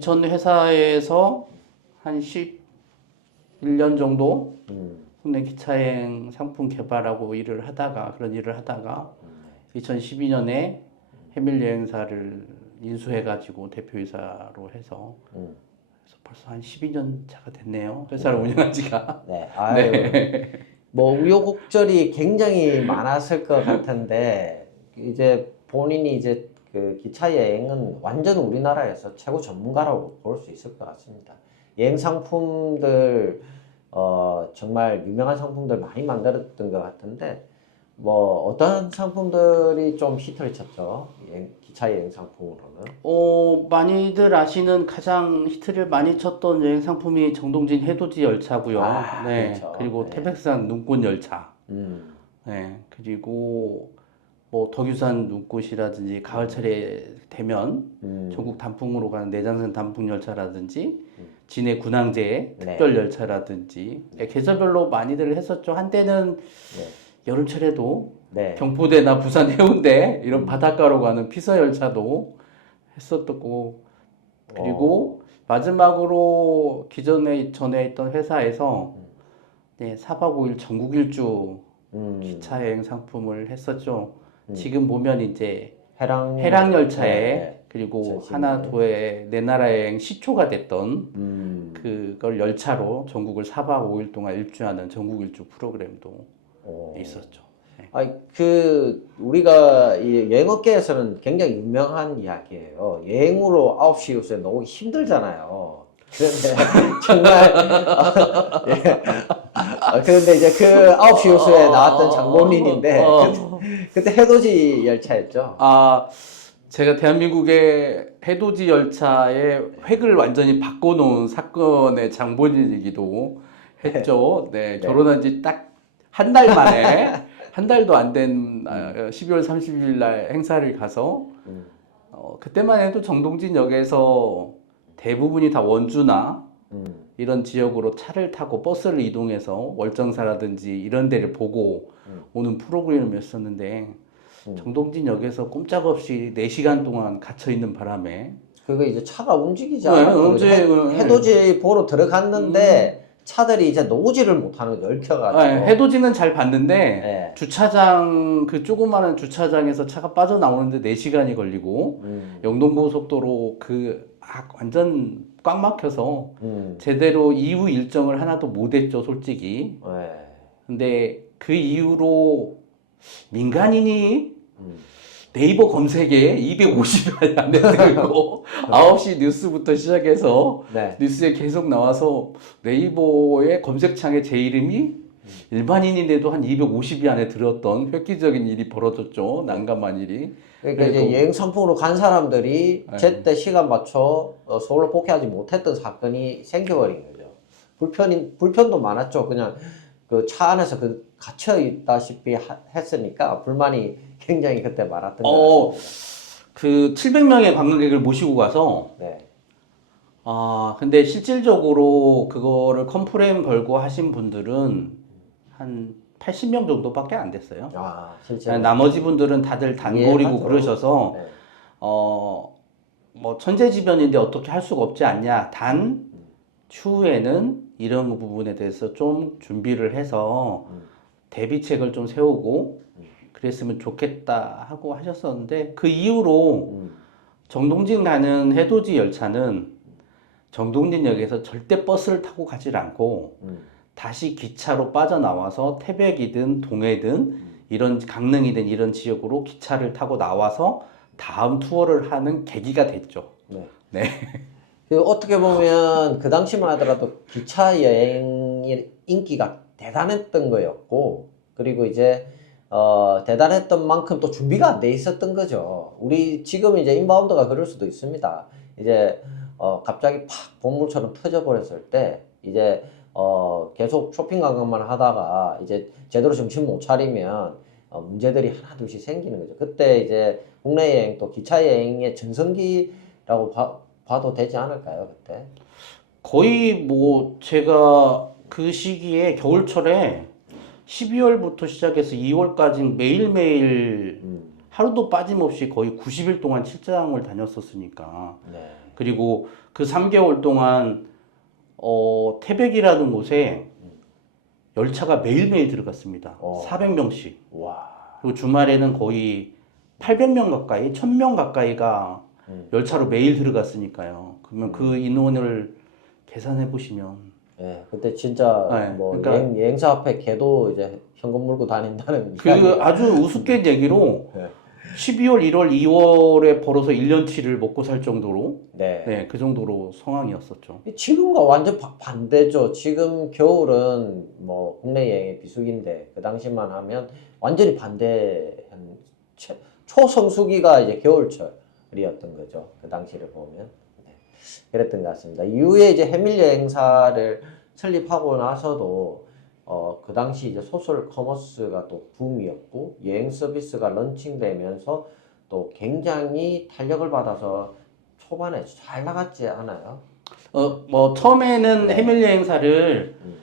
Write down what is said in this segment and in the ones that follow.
전 회사에서 한 11년 정도 국내 기차여행 상품 개발하고 그런 일을 하다가 2012년에 해밀 여행사를 인수해가지고 대표이사로 해서 그래서 벌써 한 12년 차가 됐네요. 회사를 운영한 지가. 네. 아유, 네. 뭐 우여곡절이 굉장히 많았을 것 같은데 이제 본인이 이제 그 기차 여행은 완전 우리나라에서 최고 전문가라고 볼 수 있을 것 같습니다. 여행 상품들 정말 유명한 상품들 많이 만들었던 것 같은데 뭐 어떤 상품들이 좀 히트를 쳤죠? 기차 여행 상품으로는. 많이들 아시는 가장 히트를 많이 쳤던 여행 상품이 정동진 해돋이 열차고요. 아, 네. 그렇죠. 그리고 네. 태백산 눈꽃 열차. 음, 네. 그리고 뭐 덕유산 눈꽃이라든지 가을철에 되면 전국 단풍으로 가는 내장산 단풍 열차라든지 진해 군항제 네. 특별 열차라든지 계절별로 많이들 했었죠. 한때는 네. 여름철에도 네. 경포대나 부산 해운대 이런 바닷가로 가는 피서 열차도 했었고 그리고 마지막으로 전에 있던 회사에서 4박 5일 전국 일주 기차 여행 상품을 했었죠. 지금 보면 이제 해랑 열차에 네. 그리고 지금, 하나도의 내 나라 여행 시초가 됐던 그걸 열차로 전국을 4박 5일 동안 일주하는 전국 일주 프로그램도 있었죠. 네. 아니, 우리가 이 여행업계에서는 굉장히 유명한 이야기예요. 여행으로 9시 뉴스에 나오기 힘들잖아요. 그런데 정말, 그런데 이제 그 9시 뉴스에 나왔던 장본인인데, 그때 해돋이 열차였죠. 제가 대한민국의 해돋이 열차의 획을 완전히 바꿔놓은 사건의 장본인이기도 했죠. 네, 결혼한 지 딱 한 달 만에, 한 달도 안 된 12월 30일 날 행사를 가서, 그때만 해도 정동진 역에서 대부분이 다 원주나 이런 지역으로 차를 타고 버스를 이동해서 월정사라든지 이런 데를 보고 오는 프로그램이었었는데, 정동진 역에서 꼼짝없이 4시간 동안 gat혀 있는 바람에 그거 이제 차가 움직이지 않아요. 네, 해돋이 보러 들어갔는데 차들이 이제 노지를 못하는 거죠. 얽혀가지고. 해돋이는 잘 봤는데 네. 주차장 그 조그마한 주차장에서 차가 빠져나오는데 4시간이 걸리고 영동고속도로 완전 꽉 막혀서 제대로 이후 일정을 하나도 못 했죠, 솔직히. 네. 근데 그 이후로 민간인이 네이버 검색에 250이 안에 들고 9시 뉴스부터 시작해서 네. 뉴스에 계속 나와서 네이버의 검색창에 제 이름이 일반인인데도 한 250이 안에 들었던 획기적인 일이 벌어졌죠. 난감한 일이. 그러니까 이제 여행 상품으로 간 사람들이 제때 시간 맞춰 서울로 복귀하지 못했던 사건이 생겨버린 거죠. 불편도 많았죠. 그냥 그 차 안에서 갇혀 있다시피 했으니까 불만이 굉장히 그때 많았던 것 같습니다. 그 700명의 관광객을 모시고 가서 네. 근데 실질적으로 그거를 컴플레인 걸고 하신 분들은 한 80명 정도밖에 안 됐어요. 실제로. 나머지 분들은 다들 단골이고 이해하죠. 그러셔서 네. 뭐 천재지변인데 어떻게 할 수가 없지 않냐. 단 추후에는 이런 부분에 대해서 좀 준비를 해서 대비책을 좀 세우고 그랬으면 좋겠다 하고 하셨었는데 그 이후로 정동진 가는 해돋이 열차는 정동진역에서 절대 버스를 타고 가질 않고 다시 기차로 빠져나와서 태백이든 동해든 이런 강릉이든 이런 지역으로 기차를 타고 나와서 다음 투어를 하는 계기가 됐죠. 네. 어떻게 보면 그 당시만 하더라도 기차 여행의 인기가 대단했던 거였고, 그리고 이제 대단했던 만큼 또 준비가 안 돼 있었던 거죠. 우리 지금 이제 인바운드가 그럴 수도 있습니다. 이제 갑자기 팍 본물처럼 터져 버렸을 때 이제 계속 쇼핑 관광만 하다가 이제 제대로 정신 못 차리면 문제들이 하나 둘씩 생기는 거죠. 그때 이제 국내 여행 또 기차 여행의 전성기라고 봐도 되지 않을까요, 그때? 거의 뭐 제가 그 시기에 겨울철에 12월부터 시작해서 2월까지 매일매일 하루도 빠짐없이 거의 90일 동안 출장을 다녔었으니까 네. 그리고 그 3개월 동안 태백이라는 곳에 열차가 매일매일 들어갔습니다. 400명씩. 와. 그리고 주말에는 거의 800명 가까이, 1000명 가까이가 열차로 매일 들어갔으니까요. 그러면 그 인원을 계산해 보시면. 예, 그때 진짜 네, 뭐 그러니까 여행사 앞에 개도 이제 현금 물고 다닌다는 그 이야기. 아주 우습게 얘기로 네. 12월, 1월, 2월에 벌어서 1년치를 먹고 살 정도로 네. 네, 그 정도로 상황이었었죠. 지금과 완전 반대죠. 지금 겨울은 뭐 국내 여행의 비수기인데 그 당시만 하면 완전히 반대한 초성수기가 이제 겨울철이었던 거죠. 그 당시를 보면. 네. 그랬던 것 같습니다. 이후에 이제 해밀 여행사를 설립하고 나서도 그 당시 이제 소셜 커머스가 또 붐이었고 여행 서비스가 런칭되면서 또 굉장히 탄력을 받아서 초반에 잘 나갔지 않아요? 뭐 처음에는 네. 해밀 여행사를 음.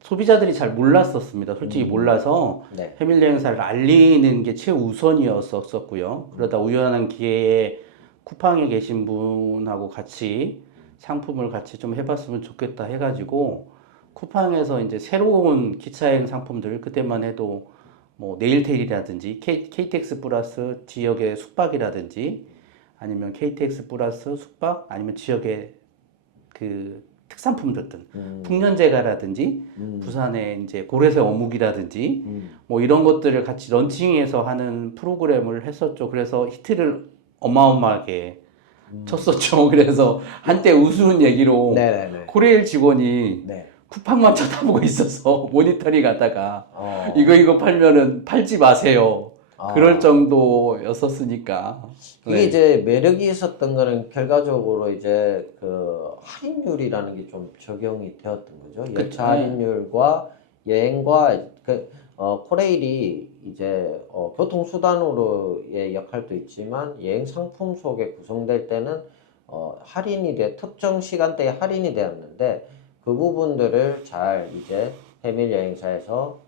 소비자들이 잘 몰랐었습니다. 솔직히 몰라서 네. 해밀 여행사를 알리는 게 최우선이었었고요. 그러다 우연한 기회에 쿠팡에 계신 분하고 같이 상품을 같이 좀 해봤으면 좋겠다 해가지고 쿠팡에서 이제 새로운 기차여행 상품들 그때만 해도 뭐 네일테일이라든지 KTX 플러스 지역의 숙박이라든지 아니면 KTX 플러스 숙박 아니면 지역의 그 특산품들 풍년제가라든지 부산의 이제 고래새 어묵이라든지 뭐 이런 것들을 같이 런칭해서 하는 프로그램을 했었죠. 그래서 히트를 어마어마하게 쳤었죠. 그래서 한때 우스운 얘기로 네네네. 코레일 직원이 네. 쿠팡만 쳐다보고 있었어. 모니터링 하다가 어. 이거 팔면은 팔지 마세요. 아. 그럴 정도였었으니까. 이게 네. 이제 매력이 있었던 거는 결과적으로 이제 그 할인율이라는 게 좀 적용이 되었던 거죠. 열차 할인율과 여행과 코레일이 이제 교통수단으로의 역할도 있지만 여행 상품 속에 구성될 때는 할인이 특정 시간대에 할인이 되었는데 그 부분들을 잘 이제 해밀 여행사에서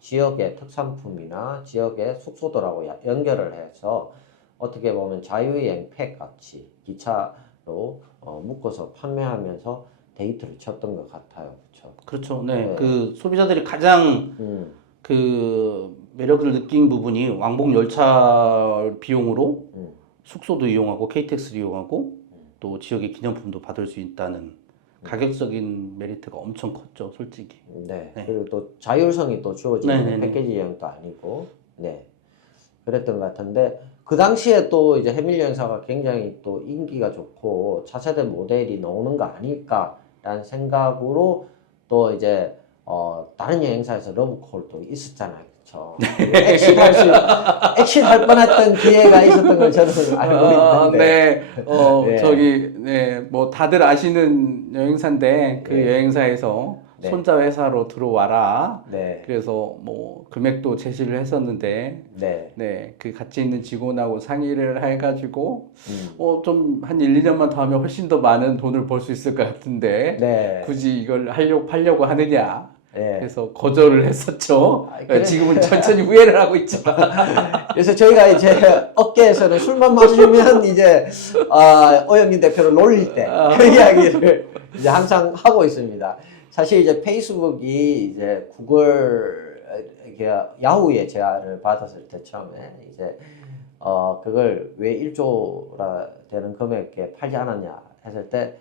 지역의 특산품이나 지역의 숙소들하고 연결을 해서 어떻게 보면 자유여행 팩 같이 기차로 묶어서 판매하면서 데이트를 쳤던 것 같아요. 그렇죠? 그렇죠. 네. 네. 그 소비자들이 가장 그 매력을 느낀 부분이 왕복 열차 비용으로 숙소도 이용하고 KTX도 이용하고 또 지역의 기념품도 받을 수 있다는 가격적인 메리트가 엄청 컸죠, 솔직히. 네. 네. 그리고 또 자율성이 또 주어지는 네네네. 패키지 여행도 아니고, 네. 그랬던 것 같은데, 그 당시에 또 이제 해밀 여행사가 굉장히 또 인기가 좋고 차세대 모델이 나오는 거 아닐까라는 생각으로 또 이제 다른 여행사에서 러브콜도 있었잖아요. 그렇죠. 엑시트할 뻔했던 기회가 있었던 걸 저는 알고 있는데. 네. 네, 뭐 다들 아시는 여행사인데 그 네. 여행사에서 네. 손자 회사로 들어와라. 네. 그래서 뭐 금액도 제시를 했었는데, 네. 네, 그 같이 있는 직원하고 상의를 해가지고, 좀 한 1, 2년만 더 하면 훨씬 더 많은 돈을 벌 수 있을 것 같은데, 네. 굳이 이걸 팔려고 하느냐. 네. 그래서 거절을 했었죠. 그래. 지금은 천천히 후회를 하고 있지만. 그래서 저희가 이제 업계에서는 술만 마시면 이제 오영민 대표를 놀릴 때 그 이야기를 이제 항상 하고 있습니다. 사실 이제 페이스북이 이제 구글 야후의 제안을 받았을 때 처음에 이제 그걸 왜 1조라 되는 금액에 팔지 않았냐 했을 때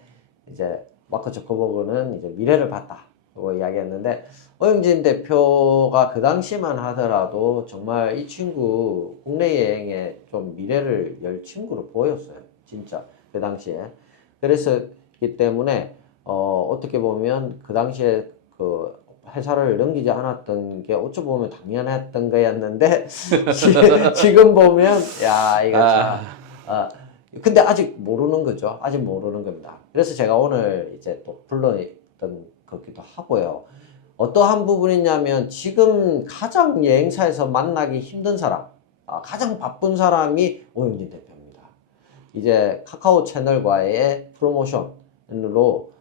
이제 마크 저커버그는 이제 미래를 봤다고 이야기했는데 오영진 대표가 그 당시만 하더라도 정말 이 친구 국내 여행에 좀 미래를 열 친구로 보였어요. 진짜 그 당시에. 그래서기 때문에 어떻게 보면 그 당시에 그 회사를 넘기지 않았던 게 어찌 보면 당연했던 거였는데 지금 보면 야 이거 참 근데 아직 모르는 거죠. 아직 모르는 겁니다. 그래서 제가 오늘 이제 또 불렀던 거기도 하고요. 어떠한 부분이냐면 지금 가장 여행사에서 만나기 힘든 사람, 가장 바쁜 사람이 오영진 대표입니다. 이제 카카오 채널과의 프로모션으로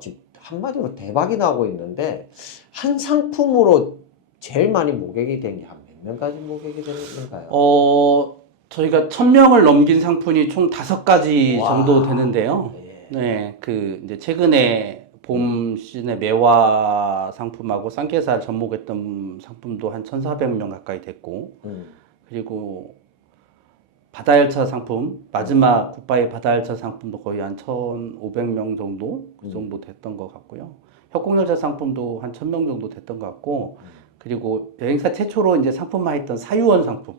지금 한마디로 대박이 나고 있는데 한 상품으로 제일 많이 모객이 된 게 한 몇 명까지 모객이 되는 건가요? 저희가 1000명을 넘긴 상품이 총 5가지 와. 정도 되는데요. 예. 네, 이제 최근에 봄 시즌에 매화 상품하고 쌍게살 접목했던 상품도 한 1,400명 가까이 됐고, 그리고 바다열차 상품, 마지막 굿바이 바다열차 상품도 거의 한 1,500명 정도, 그 정도 됐던 것 같고요. 협곡열차 상품도 한 1,000명 정도 됐던 것 같고, 그리고 여행사 최초로 이제 상품화했던 사유원 상품,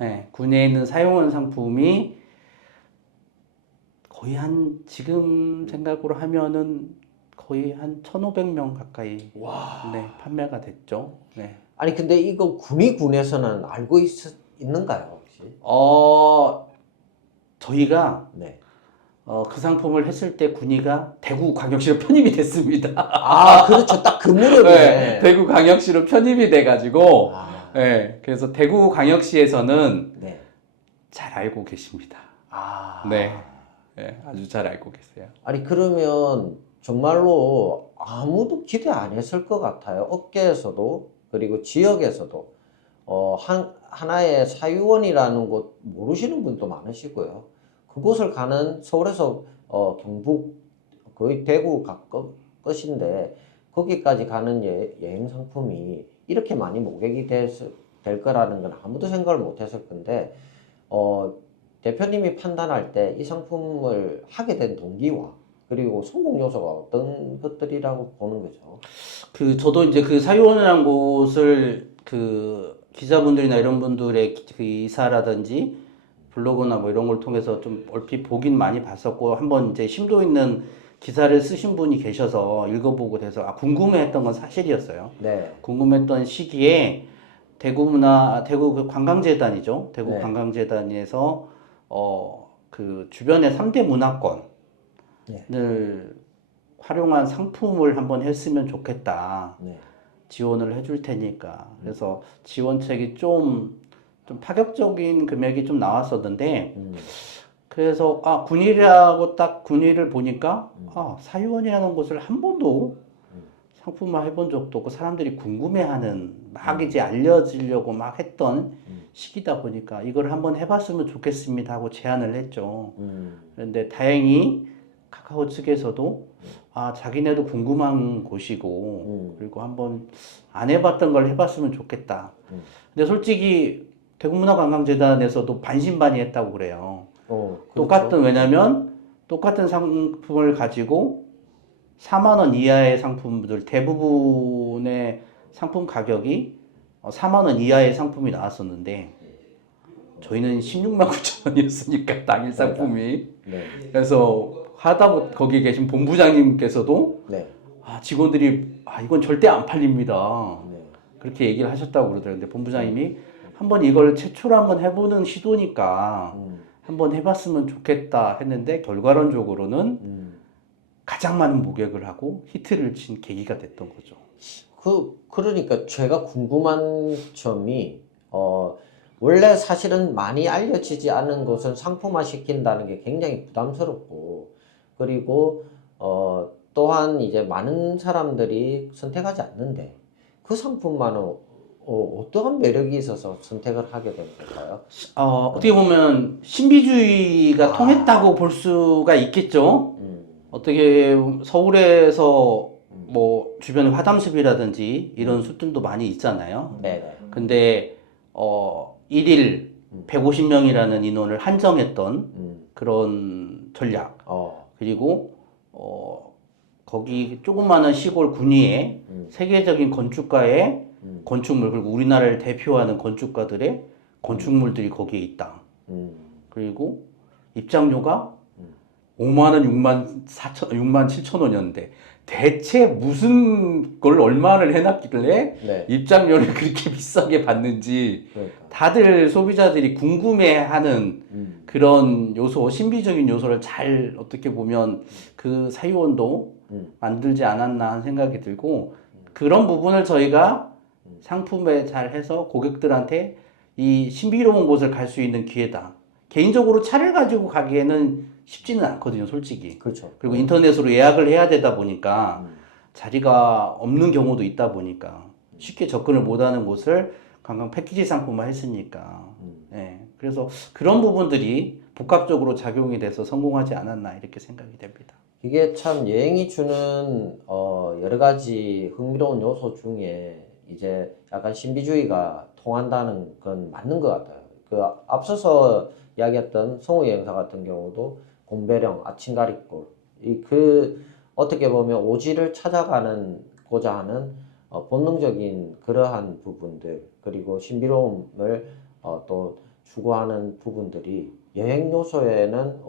네, 군에 있는 사유원 상품이 거의 지금 생각으로 하면은 거의 한 1,500명 가까이 네, 판매가 됐죠. 네. 아니 근데 이거 군에서는 알고 있는가요 혹시? 저희가 네. 그 상품을 했을 때 군위가 대구광역시로 편입이 됐습니다. 아 그렇죠. 딱 그 무렵이네. 네, 대구광역시로 편입이 돼가지고, 아, 네, 그래서 대구광역시에서는 네. 잘 알고 계십니다. 아. 네, 네, 아주 잘 알고 계세요. 아니 그러면 정말로 아무도 기대 안 했을 것 같아요. 업계에서도 그리고 지역에서도 하나의 사유원이라는 곳 모르시는 분도 많으시고요. 그곳을 가는 서울에서 경북 거의 대구 가까운 것인데 거기까지 가는 여행 상품이 이렇게 많이 목격이 될 거라는 건 아무도 생각을 못 했을 건데 대표님이 판단할 때 이 상품을 하게 된 동기와 그리고 성공 요소가 어떤 것들이라고 보는 거죠? 저도 이제 그 사유원이라는 곳을 기자분들이나 이런 분들의 기사라든지 블로그나 뭐 이런 걸 통해서 좀 얼핏 보긴 많이 봤었고, 한번 이제 심도 있는 기사를 쓰신 분이 계셔서 읽어보고 돼서 궁금해했던 건 사실이었어요. 네. 궁금했던 시기에 대구 그 관광재단이죠. 대구 네. 관광재단에서 그 주변의 3대 문화권을 활용한 상품을 한번 했으면 좋겠다. 네. 지원을 해줄 테니까. 그래서 지원책이 좀 파격적인 금액이 좀 나왔었는데, 그래서 군위라고 딱 군위를 보니까 사유원이라는 곳을 한 번도 상품화 해본 적도 없고 사람들이 궁금해하는 막 이제 알려지려고 막 했던 시기다 보니까 이걸 한번 해봤으면 좋겠습니다 하고 제안을 했죠. 그런데 다행히 카카오 측에서도 자기네도 궁금한 곳이고 그리고 한번 안 해봤던 걸 해봤으면 좋겠다. 근데 솔직히 대구문화관광재단에서도 반신반의했다고 그래요. 그렇죠. 왜냐면 똑같은 상품을 가지고 4만 원 이하의 상품들 대부분의 상품 가격이 4만 원 이하의 상품이 나왔었는데 저희는 16만 9천 원이었으니까 당일 상품이. 네. 그래서 거기 계신 본부장님께서도 네. 직원들이 이건 절대 안 팔립니다. 네. 그렇게 얘기를 하셨다고 그러더라고요. 근데 본부장님이 한번 이걸 최초로 한번 해보는 시도니까 한번 해봤으면 좋겠다 했는데 결과론적으로는 가장 많은 목격을 하고 히트를 친 계기가 됐던 거죠. 그러니까 제가 궁금한 점이 원래 사실은 많이 알려지지 않은 것은 상품화 시킨다는 게 굉장히 부담스럽고 그리고 또한 이제 많은 사람들이 선택하지 않는데 그 상품만은 어떠한 매력이 있어서 선택을 하게 된 걸까요? 어떻게 보면 신비주의가 통했다고 볼 수가 있겠죠. 어떻게 서울에서 뭐 주변에 화담숲이라든지 이런 숲들도 많이 있잖아요. 네네. 근데 1일 150명이라는 인원을 한정했던 그런 전략. 그리고 거기 조그마한 시골 군위에 세계적인 건축가의 건축물, 그리고 우리나라를 대표하는 건축가들의 건축물들이 거기에 있다. 그리고 입장료가 5만 원, 6만 7천 원이었는데 대체 무슨 걸 얼마를 해놨길래 네. 입장료를 그렇게 비싸게 받는지 그러니까. 다들 소비자들이 궁금해하는 그런 요소, 신비적인 요소를 잘 어떻게 보면 그 사유원도 만들지 않았나 하는 생각이 들고 그런 부분을 저희가 상품에 잘 해서 고객들한테 이 신비로운 곳을 갈 수 있는 기회다. 개인적으로 차를 가지고 가기에는 쉽지는 않거든요, 솔직히. 그렇죠. 그리고 인터넷으로 예약을 해야 되다 보니까 자리가 없는 경우도 있다 보니까 쉽게 접근을 못하는 곳을 관광 패키지 상품화 했으니까. 예. 그래서 그런 부분들이 복합적으로 작용이 돼서 성공하지 않았나 이렇게 생각이 됩니다. 이게 참 여행이 주는 여러 가지 흥미로운 요소 중에 이제 약간 신비주의가 통한다는 건 맞는 것 같아요. 그 앞서서 이야기했던 성우 여행사 같은 경우도 곰배령, 아침가리골 그 어떻게 보면 오지를 찾아가는고자 하는 본능적인 그러한 부분들 그리고 신비로움을 또 추구하는 부분들이 여행 요소에는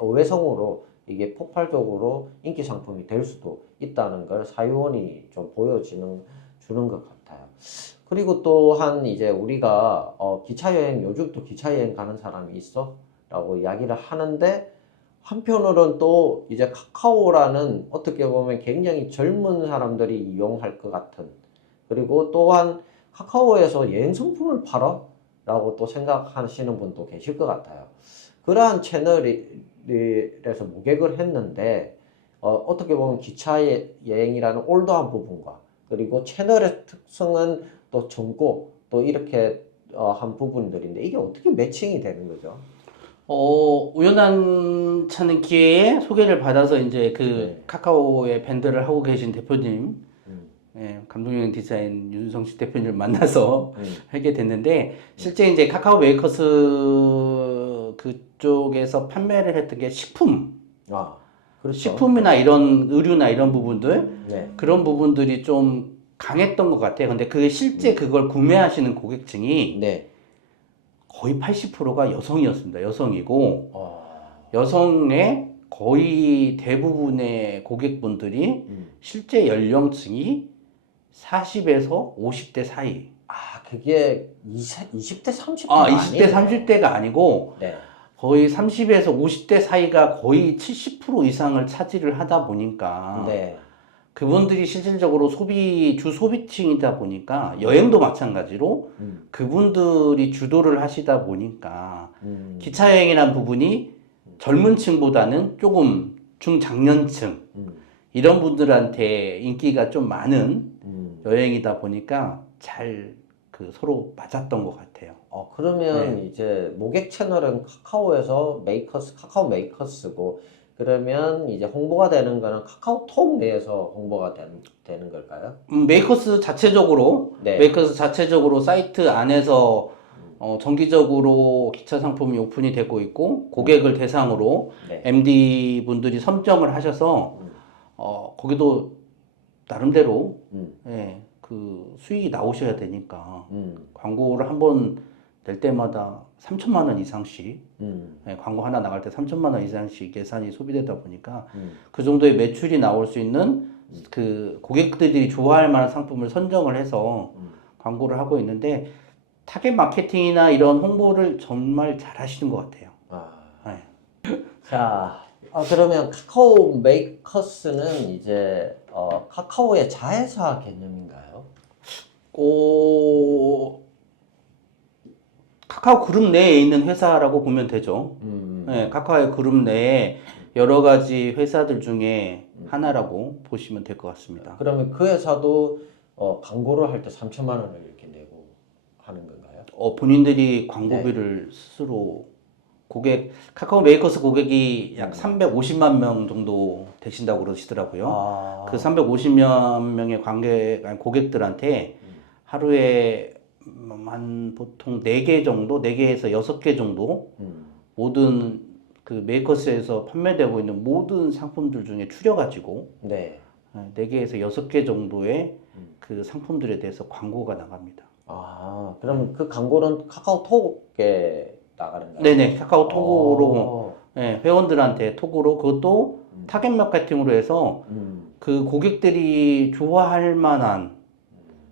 의외성으로 이게 폭발적으로 인기 상품이 될 수도 있다는 걸 사유원이 좀 주는 것 같아요. 그리고 또한 이제 우리가 기차 여행 요즘 또 기차 여행 가는 사람이 있어? 라고 이야기를 하는데 한편으로는 또 이제 카카오라는 어떻게 보면 굉장히 젊은 사람들이 이용할 것 같은 그리고 또한 카카오에서 여행 상품을 팔아? 라고 또 생각하시는 분도 계실 것 같아요. 그러한 채널에서 모객을 했는데 어떻게 보면 기차 여행이라는 올드한 부분과 그리고 채널의 특성은 또 젊고 또 이렇게 한 부분들인데 이게 어떻게 매칭이 되는 거죠? 우연한 차는 기회에 소개를 받아서 이제 그 네. 카카오에 밴드를 하고 계신 대표님, 예, 감독여행 디자인 윤성식 대표님을 만나서 하게 됐는데 실제 이제 카카오 메이커스 그쪽에서 판매를 했던 게 식품, 그렇죠. 식품이나 이런 의류나 이런 부분들 네. 그런 부분들이 좀 강했던 것 같아요. 근데 그게 실제 그걸 구매하시는 고객층이 네. 거의 80%가 여성이었습니다. 여성이고 여성의 거의 대부분의 고객분들이 실제 연령층이 40에서 50대 사이. 그게 20대, 30대가 20대, 30대가 아니고 네. 거의 30에서 50대 사이가 거의 70% 이상을 차지를 하다 보니까 네. 그분들이 실질적으로 주 소비층이다 보니까 여행도 마찬가지로 그분들이 주도를 하시다 보니까 기차 여행이라는 부분이 젊은 층보다는 조금 중장년층 이런 분들한테 인기가 좀 많은 여행이다 보니까 잘 서로 맞았던 것 같아요. 그러면 네. 이제 모객 채널은 카카오에서 카카오 메이커스고 그러면 이제 홍보가 되는 거는 카카오톡 내에서 홍보가 되는 걸까요? 메이커스 자체적으로 네. 메이커스 자체적으로 사이트 안에서 정기적으로 기차 상품이 오픈이 되고 있고 고객을 대상으로 네. MD 분들이 선정을 하셔서 거기도 나름대로 예, 그 수익이 나오셔야 되니까 광고를 한 번 낼 때마다 3천만 원 이상씩 예, 광고 하나 나갈 때 3천만 원 이상씩 예산이 소비되다 보니까 그 정도의 매출이 나올 수 있는 그 고객들이 좋아할 만한 상품을 선정을 해서 광고를 하고 있는데 타겟 마케팅이나 이런 홍보를 정말 잘 하시는 것 같아요. 네. 자, 그러면 카카오 메이커스는 이제 카카오의 자회사 개념인가요? 카카오 그룹 내에 있는 회사라고 보면 되죠. 네, 카카오 그룹 내에 여러 가지 회사들 중에 하나라고 보시면 될 것 같습니다. 그러면 그 회사도 광고를 할 때 3천만 원을 이렇게 내고 하는 건가요? 본인들이 광고비를 스스로 카카오 메이커스 고객이 약 350만 명 정도 되신다고 그러시더라고요. 그 350만 명의 고객들한테 하루에 한 보통 4개 정도, 4개에서 6개 정도 모든 그 메이커스에서 판매되고 있는 모든 상품들 중에 추려가지고 네. 4개에서 6개 정도의 그 상품들에 대해서 광고가 나갑니다. 그럼 그 광고는 카카오톡에 나가는 거예요? 네네, 카카오톡으로 회원들한테 톡으로 그것도 타겟 마케팅으로 해서 그 고객들이 좋아할 만한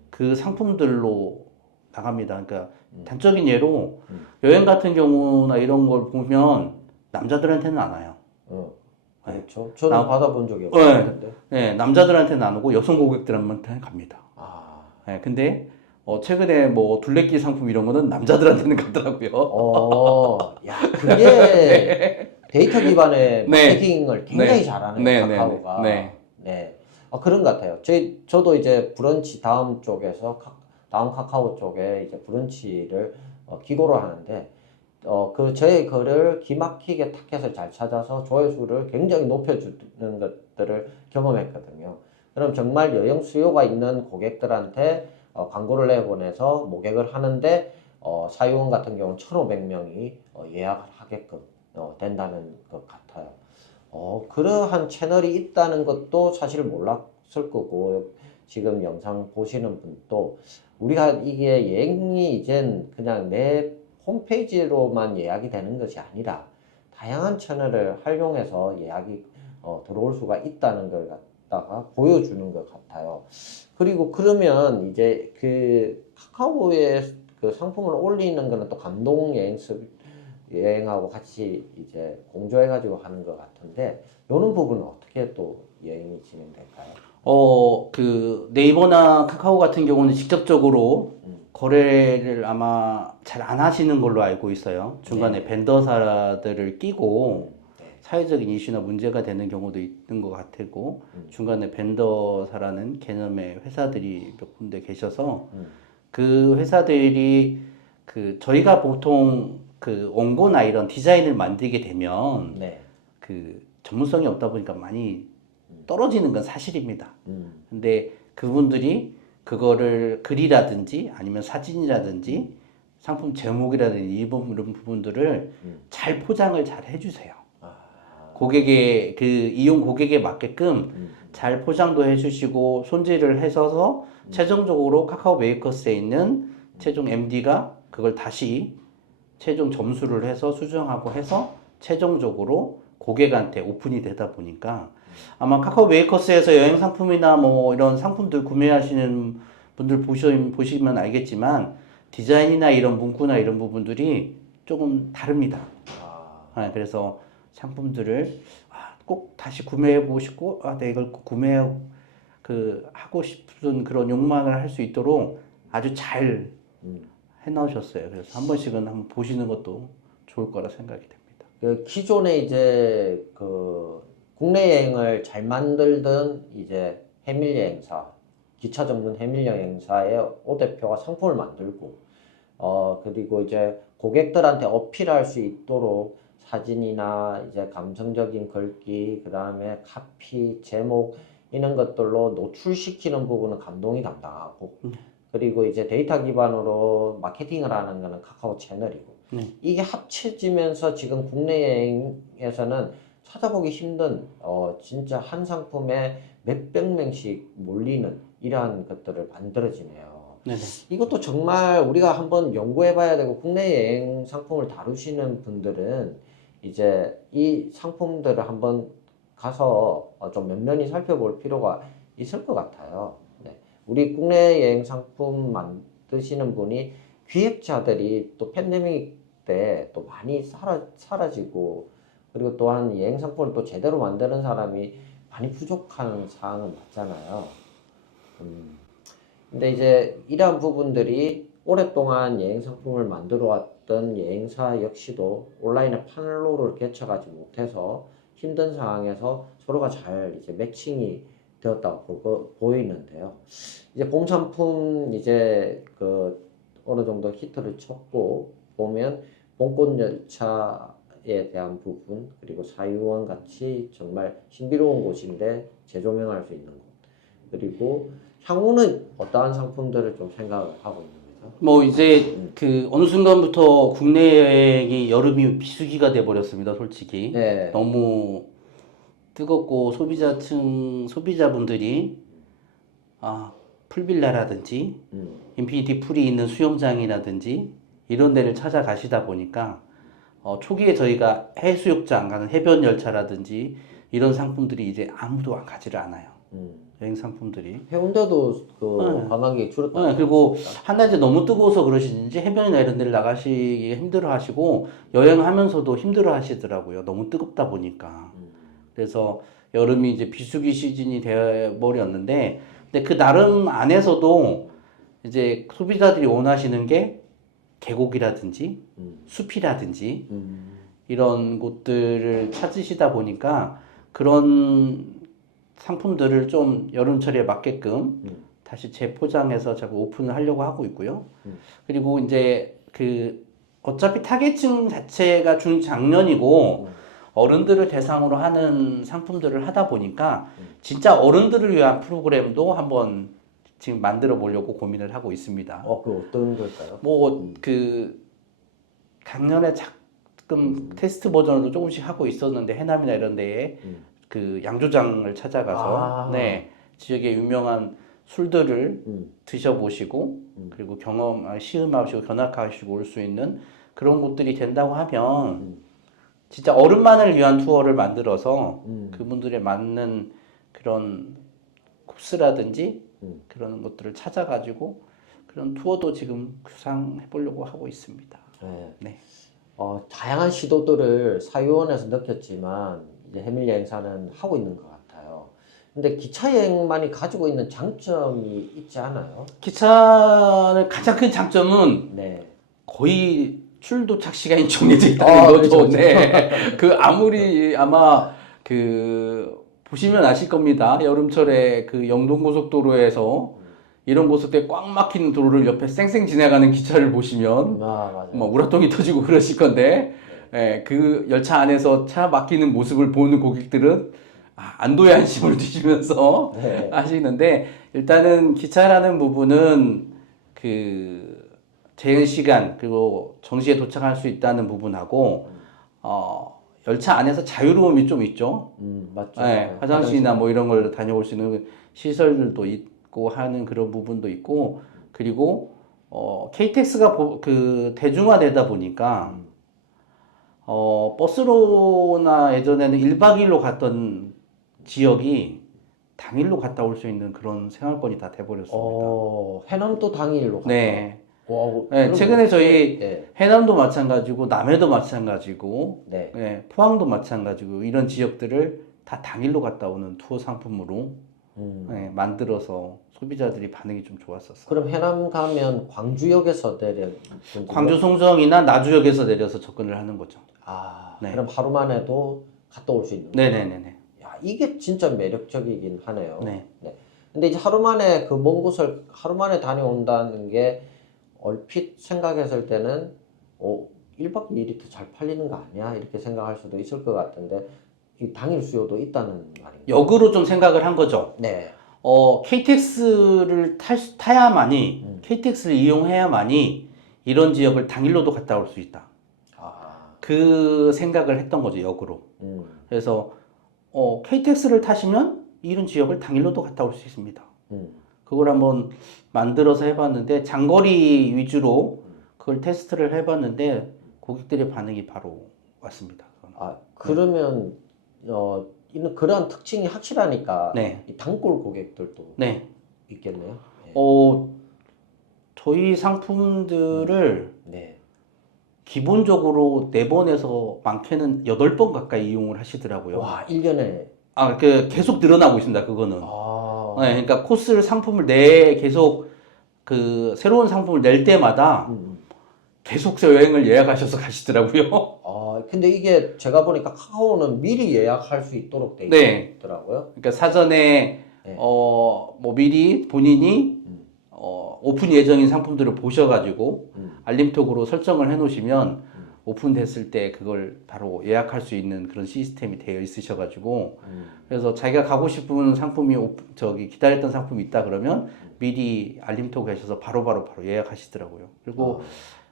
그 상품들로 나갑니다. 그러니까 단적인 예로 여행 같은 경우나 이런 걸 보면 남자들한테는 안 와요. 그렇죠. 저는 받아본 적이 없는데. 네, 남자들한테는 나누고 여성 고객들한테는 갑니다. 네, 근데 최근에 뭐 둘레길 상품 이런 거는 남자들한테는 가더라고요. 야, 그게 데이터 기반의 마케팅을 굉장히 네. 잘하는 네, 카카오가. 네. 네. 그런 것 같아요. 저도 이제 브런치 다음 쪽에서 다음 카카오 쪽에 이제 브런치를 기고로 하는데 저의 글을 기막히게 타겟을 잘 찾아서 조회수를 굉장히 높여주는 것들을 경험했거든요. 그럼 정말 여행 수요가 있는 고객들한테 광고를 내보내서 모객을 하는데 사유원 같은 경우는 1,500명이 예약을 하게끔 된다는 것 같아요. 그러한 채널이 있다는 것도 사실 몰랐을 거고, 지금 영상 보시는 분도 우리가 이게 여행이 이젠 그냥 내 홈페이지로만 예약이 되는 것이 아니라 다양한 채널을 활용해서 예약이 들어올 수가 있다는 걸 갖다가 보여주는 것 같아요. 그리고 그러면 이제 그 카카오에 그 상품을 올리는 거는 또 감동 여행하고 같이 이제 공조해가지고 하는 것 같은데, 이런 부분은 어떻게 또 여행이 진행될까요? 그 네이버나 카카오 같은 경우는 직접적으로 거래를 아마 잘 안 하시는 걸로 알고 있어요. 중간에 벤더사들을 끼고 네. 사회적인 이슈나 문제가 되는 경우도 있는 것 같고, 중간에 벤더사라는 개념의 회사들이 몇 군데 계셔서 그 회사들이 그 저희가 보통 그 원고나 이런 디자인을 만들게 되면 네. 그 전문성이 없다 보니까 많이 떨어지는 건 사실입니다. 음. 근데 그분들이 그거를 글이라든지 아니면 사진이라든지 상품 제목이라든지 이런 부분들을 잘 포장을 잘 해주세요. 고객의 그 이용 고객에 맞게끔 잘 포장도 해주시고 손질을 해서 최종적으로 카카오 메이커스에 있는 최종 MD가 그걸 다시 최종 점수를 해서 수정하고 해서 최종적으로 고객한테 오픈이 되다 보니까 아마 카카오 메이커스에서 여행 상품이나 뭐 이런 상품들 구매하시는 분들 보시면 알겠지만 디자인이나 이런 문구나 이런 부분들이 조금 다릅니다. 그래서 상품들을 꼭 다시 구매해보고 싶고, 내가 이걸 하고 싶은 그런 욕망을 할 수 있도록 아주 잘 해놓으셨어요. 그래서 한 번씩은 한번 보시는 것도 좋을 거라 생각이 됩니다. 그 기존에 이제 그 국내 여행을 잘 만들던 이제 해밀 여행사, 기차 전문 해밀 여행사의 오 대표가 상품을 만들고, 그리고 이제 고객들한테 어필할 수 있도록 사진이나 이제 감성적인 글귀, 그 다음에 카피, 제목, 이런 것들로 노출시키는 부분은 감동이 담당하고, 그리고 이제 데이터 기반으로 마케팅을 하는 거는 카카오 채널이고, 이게 합쳐지면서 지금 국내 여행에서는 찾아보기 힘든 진짜 한 상품에 몇백 명씩 몰리는 이러한 것들을 만들어지네요. 네네. 이것도 정말 우리가 한번 연구해 봐야 되고, 국내 여행 상품을 다루시는 분들은 이제 이 상품들을 한번 가서 좀 면면히 살펴볼 필요가 있을 것 같아요. 네. 우리 국내 여행 상품 만드시는 분이 기획자들이 또 팬데믹 때 또 많이 사라지고, 그리고 또한 여행 상품을 또 제대로 만드는 사람이 많이 부족한 상황은 맞잖아요. 근데 이제 이러한 부분들이 오랫동안 여행 상품을 만들어 왔던 여행사 역시도 온라인에 판로를 개척하지 못해서 힘든 상황에서 서로가 잘 이제 매칭이 되었다고 보이는데요. 이제 봄 상품 이제 그 어느 정도 히트를 쳤고 보면 봄꽃 열차에 대한 부분, 그리고 사유원 같이 정말 신비로운 곳인데 재조명할 수 있는 곳, 그리고 향후는 어떠한 상품들을 좀 생각을 하고 있는 거죠? 뭐 이제 그 어느 순간부터 국내 여행이 여름이 비수기가 돼 버렸습니다. 솔직히 네. 너무 뜨겁고 소비자분들이 풀빌라라든지 인피니티 풀이 있는 수영장이라든지 이런 데를 찾아가시다 보니까 초기에 저희가 해수욕장 가는 해변 열차라든지 이런 상품들이 이제 아무도 가지를 않아요. 여행 상품들이. 해운대도 그 관광객이 줄었다. 그리고 한 달 이제 너무 뜨거워서 그러시는지 해변이나 이런 데를 나가시기 힘들어 하시고 여행하면서도 힘들어 하시더라고요. 너무 뜨겁다 보니까. 그래서 여름이 이제 비수기 시즌이 되어 버렸는데, 근데 그 나름 안에서도 이제 소비자들이 원하시는 게 계곡이라든지 숲이라든지 이런 곳들을 찾으시다 보니까 그런 상품들을 좀 여름철에 맞게끔 다시 재포장해서 자꾸 오픈을 하려고 하고 있고요. 음. 그리고 이제 그 어차피 타겟층 자체가 중장년이고 어른들을 대상으로 하는 상품들을 하다 보니까 진짜 어른들을 위한 프로그램도 한번 지금 만들어 보려고 고민을 하고 있습니다. 그 어떤 걸까요? 뭐 그 작년에 가끔 테스트 버전으로 조금씩 하고 있었는데 해남이나 이런 데에 그 양조장을 찾아가서 네, 지역의 유명한 술들을 드셔보시고 그리고 시음하시고 견학하시고 올 수 있는 그런 곳들이 된다고 하면 진짜 어른만을 위한 투어를 만들어서 그분들에 맞는 그런 코스라든지 그런 것들을 찾아가지고 그런 투어도 지금 구상해 보려고 하고 있습니다. 네. 네. 다양한 시도들을 사유원에서 느꼈지만 이제 해밀 여행사는 하고 있는 것 같아요. 근데 기차 여행만이 가지고 있는 장점이 있지 않아요? 기차의 가장 큰 장점은 네. 거의 출도착 시간이 정해져 있다는 거죠. 그렇죠. 네. 그 아무리 아마 그 보시면 아실 겁니다. 여름철에 그 영동고속도로에서 이런 고속도로에 꽉 막힌 도로를 옆에 쌩쌩 지나가는 기차를 보시면 맞아요. 뭐 우라통이 터지고 그러실 건데 예, 그 열차 안에서 차 막히는 모습을 보는 고객들은 안도의 한심을 드시면서 네. 하시는데 일단은 기차라는 부분은 그 제한 시간 그리고 정시에 도착할 수 있다는 부분하고 열차 안에서 자유로움이 좀 있죠. 맞죠. 네, 화장실이나 뭐 이런 걸 다녀올 수 있는 시설들도 있고 하는 그런 부분도 있고 그리고 KTX가 그 대중화되다 보니까 버스로나 예전에는 1박 2일로 갔던 지역이 당일로 갔다 올 수 있는 그런 생활권이 다 돼버렸습니다. 해남도 당일로 갔다. 네. 와, 네, 최근에 저희 네. 해남도 마찬가지고 남해도 마찬가지고 네. 네, 포항도 마찬가지고 이런 지역들을 다 당일로 갔다 오는 투어 상품으로 네, 만들어서 소비자들이 반응이 좀 좋았었어요. 그럼 해남 가면 광주역에서 내려 광주 송정이나 나주역에서 내려서 접근을 하는 거죠. 네. 그럼 하루 만에도 갔다 올 수 있는 거예요? 네네네네. 야, 이게 진짜 매력적이긴 하네요. 네. 근데 이제 하루 만에 그 먼 곳을 하루 만에 다녀온다는 게 얼핏 생각했을 때는 1박 2일이 더 잘 팔리는 거 아니야? 이렇게 생각할 수도 있을 것 같은데 이 당일 수요도 있다는 말인가요? 역으로 좀 생각을 한 거죠. 네. KTX를 타야만이 KTX를 이용해야만이 이런 지역을 당일로도 갔다 올 수 있다. 그 생각을 했던 거죠, 역으로. 그래서 KTX를 타시면 이런 지역을 당일로도 갔다 올 수 있습니다. 그걸 한번 만들어서 해봤는데 장거리 위주로 그걸 테스트를 해봤는데 고객들의 반응이 바로 왔습니다. 그러면 이런 그러한 특징이 확실하니까 네. 이 단골 고객들도 네. 있겠네요. 네. 저희 상품들을 네. 기본적으로 4번에서 많게는 8번 가까이 이용을 하시더라고요. 와, 1년에. 계속 늘어나고 있습니다, 그거는. 네, 그러니까 코스를 상품을 계속 그 새로운 상품을 낼 때마다 계속 여행을 예약하셔서 가시더라고요. 근데 이게 제가 보니까 카카오는 미리 예약할 수 있도록 돼 네. 있더라고요. 그러니까 사전에 네. 뭐 미리 본인이 오픈 예정인 상품들을 보셔가지고 알림톡으로 설정을 해놓으시면 오픈됐을 때 그걸 바로 예약할 수 있는 그런 시스템이 되어 있으셔가지고 그래서 자기가 가고 싶은 상품이 기다렸던 상품이 있다 그러면 미리 알림톡 하셔서 바로 예약하시더라고요. 그리고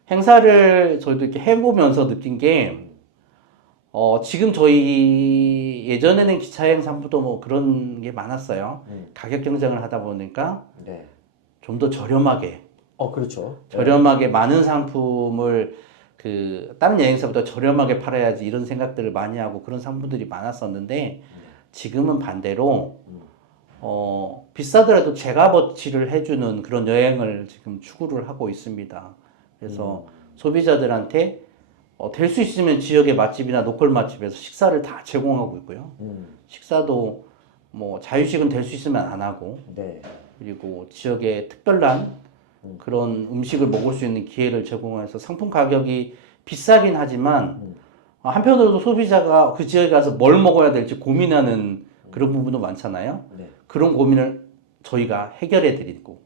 행사를 저희도 이렇게 해보면서 느낀 게 지금 저희 예전에는 기차여행 상품도 뭐 그런 게 많았어요. 가격 경쟁을 하다 보니까 네. 좀 더 저렴하게 그렇죠. 저렴하게 많은 상품을 다른 여행사보다 저렴하게 팔아야지 이런 생각들을 많이 하고 그런 상품들이 많았었는데 지금은 반대로 비싸더라도 제값어치를 해주는 그런 여행을 지금 추구를 하고 있습니다. 그래서 소비자들한테 될 수 있으면 지역의 맛집이나 로컬 맛집에서 식사를 다 제공하고 있고요. 식사도 뭐 자유식은 될 수 있으면 안 하고 네. 그리고 지역의 특별한 그런 음식을 먹을 수 있는 기회를 제공해서 상품 가격이 비싸긴 하지만 한편으로도 소비자가 그 지역에 가서 뭘 먹어야 될지 고민하는 그런 부분도 많잖아요. 네. 그런 고민을 저희가 해결해 드리고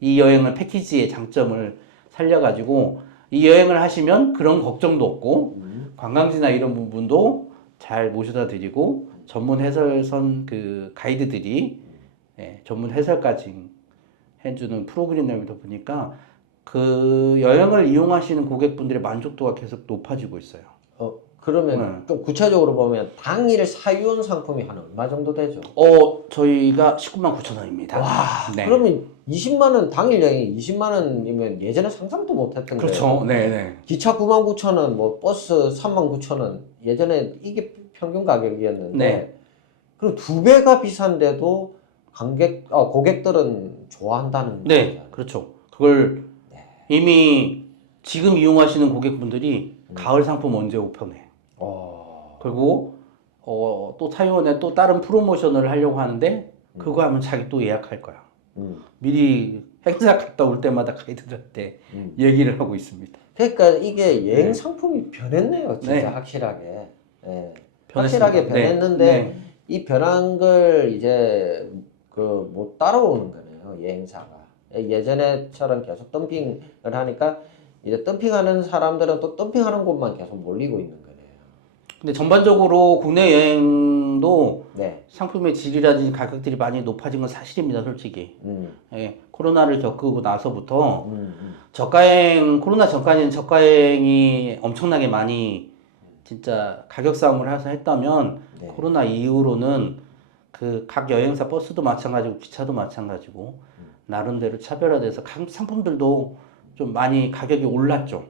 이 여행을 패키지의 장점을 살려가지고 이 여행을 하시면 그런 걱정도 없고 관광지나 이런 부분도 잘 모셔다 드리고 전문 해설선 그 가이드들이 예, 전문 해설까지 해주는 프로그램이다 보니까 그 여행을 이용하시는 고객분들의 만족도가 계속 높아지고 있어요. 그러면 좀 구체적으로 보면 당일 사유원 상품이 한 얼마 정도 되죠? 저희가 19만 9천 원입니다. 와, 네. 그러면 20만 원 당일 여행이 20만 원이면 예전에 상상도 못했던 거예요. 그렇죠. 네. 기차 9만 9천 원, 뭐 버스 3만 9천 원. 예전에 이게 평균 가격이었는데 네. 그럼 두 배가 비싼데도 고객들은 좋아한다는 네, 거잖아요. 그렇죠. 그걸 이미 지금 이용하시는 고객분들이 가을 상품 언제 오픈해? 그리고 또 타이완에 또 다른 프로모션을 하려고 하는데 그거 하면 자기 또 예약할 거야. 미리 행사 갔다 올 때마다 가이드들한테 얘기를 하고 있습니다. 그러니까 이게 여행 네. 상품이 변했네요, 진짜 네. 확실하게. 네. 변했습니다. 확실하게 변했는데 네. 이 변한 걸 이제 못 따라오는 거네요, 여행사가. 예전에처럼 계속 덤핑을 하니까 이제 덤핑하는 사람들은 또 덤핑하는 곳만 계속 몰리고 있는 거네요. 근데 전반적으로 국내 여행도 네. 상품의 질이라든지 가격들이 많이 높아진 건 사실입니다, 솔직히. 예, 코로나를 겪고 나서부터 코로나 전까지는 저가여행이 엄청나게 많이 진짜 가격 싸움을 해서 했다면 네. 코로나 이후로는 그 각 여행사 버스도 마찬가지고 기차도 마찬가지고 나름대로 차별화돼서 각 상품들도 좀 많이 가격이 올랐죠.